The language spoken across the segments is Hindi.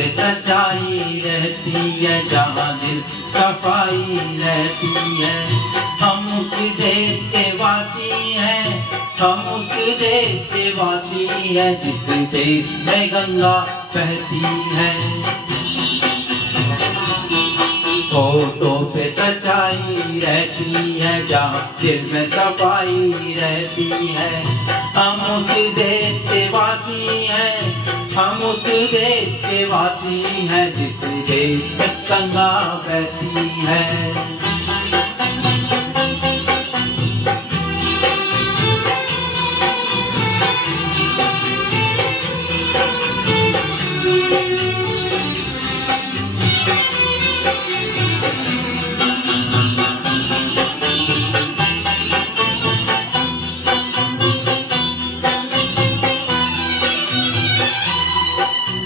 पे सच्चाई रहती है, जहाँ दिल सफाई रहती है। हम उस देश के वासी हैं, हम उस देश के वासी हैं, जिस देश में गंगा बहती है। होठों पे सच्चाई रहती है, जहाँ दिल में सफाई रहती है। हम उस देश के वासी हैं, हम उस देश के वासी हैं, जिस देश में गंगा बहती है।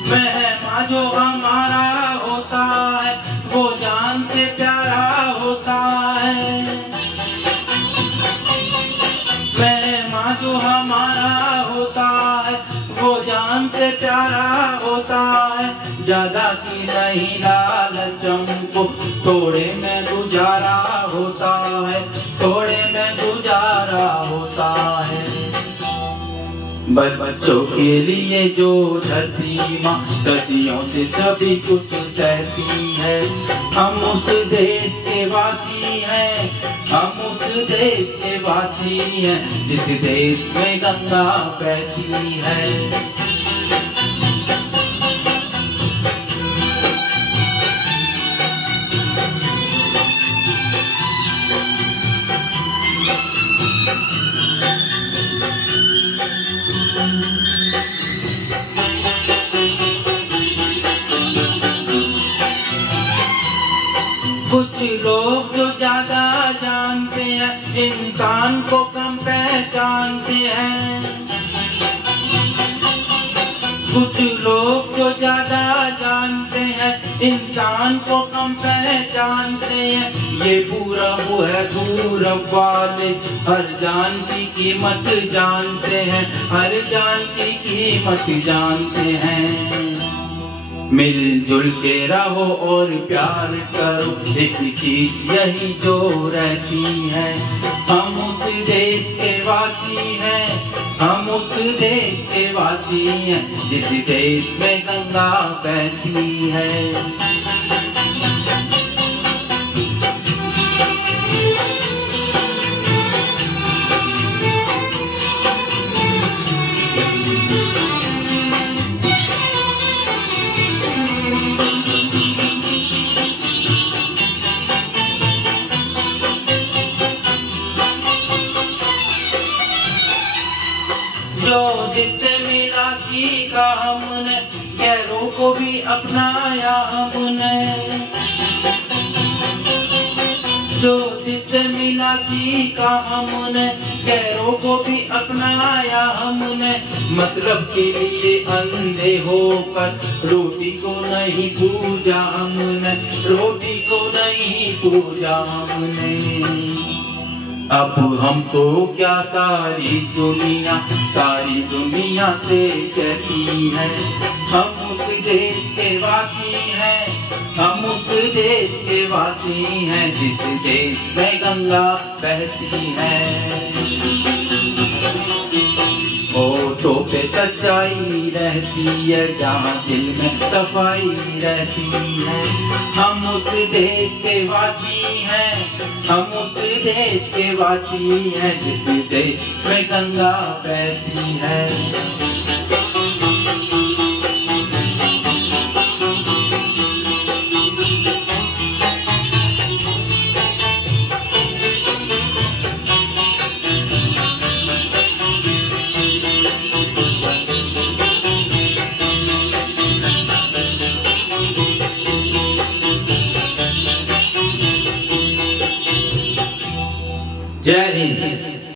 मेहमान जो हमारा होता है, वो जान से प्यारा होता है। मेहमान जो हमारा होता है, वो जान से प्यारा होता है। ज्यादा की नहीं लालच हमको, थोड़े में गुजारा होता है, थोड़े में गुजारा होता है। बच्चों के लिए जो धरती माँ सदियों से सभी कुछ सहती है। हम उस देश के वासी हैं, हम उस देश के वासी हैं, जिस देश में गंगा बहती है। कुछ लोग जो ज्यादा जानते हैं, इंसान को कम पहचानते हैं। कुछ लोग जो ज्यादा जानते हैं, इंसान को कम पहचानते हैं। ये पूरब है पूरब वाले, हर जान की कीमत जानते हैं, हर जान की कीमत जानते हैं। मिलजुल के रहो और प्यार करो, एक चीज यही जो रहती है। हम उस देश के वासी हैं, हम उस देश के वासी हैं, जिस देश में गंगा बहती है। जो जिससे मिला सीखा हमने, गैरों को भी अपनाया हमने। जो जिससे मिला सीखा हमने, गैरों को भी अपनाया हमने। मतलब के लिए अंधे होकर रोटी को नहीं पूजा हमने, रोटी को नहीं पूजा हमने। अब हमको क्या सारी दुनिया से कहती है। हम उस देश के वासी हैं, हम उस देश के वासी हैं, जिस देश में गंगा बहती है। होठों पे सच्चाई रहती है, जहाँ दिल में सफाई रहती है। हम उस देश के वासी हैं, हम उस देश के वासी हैं, जिस देश में गंगा बहती है।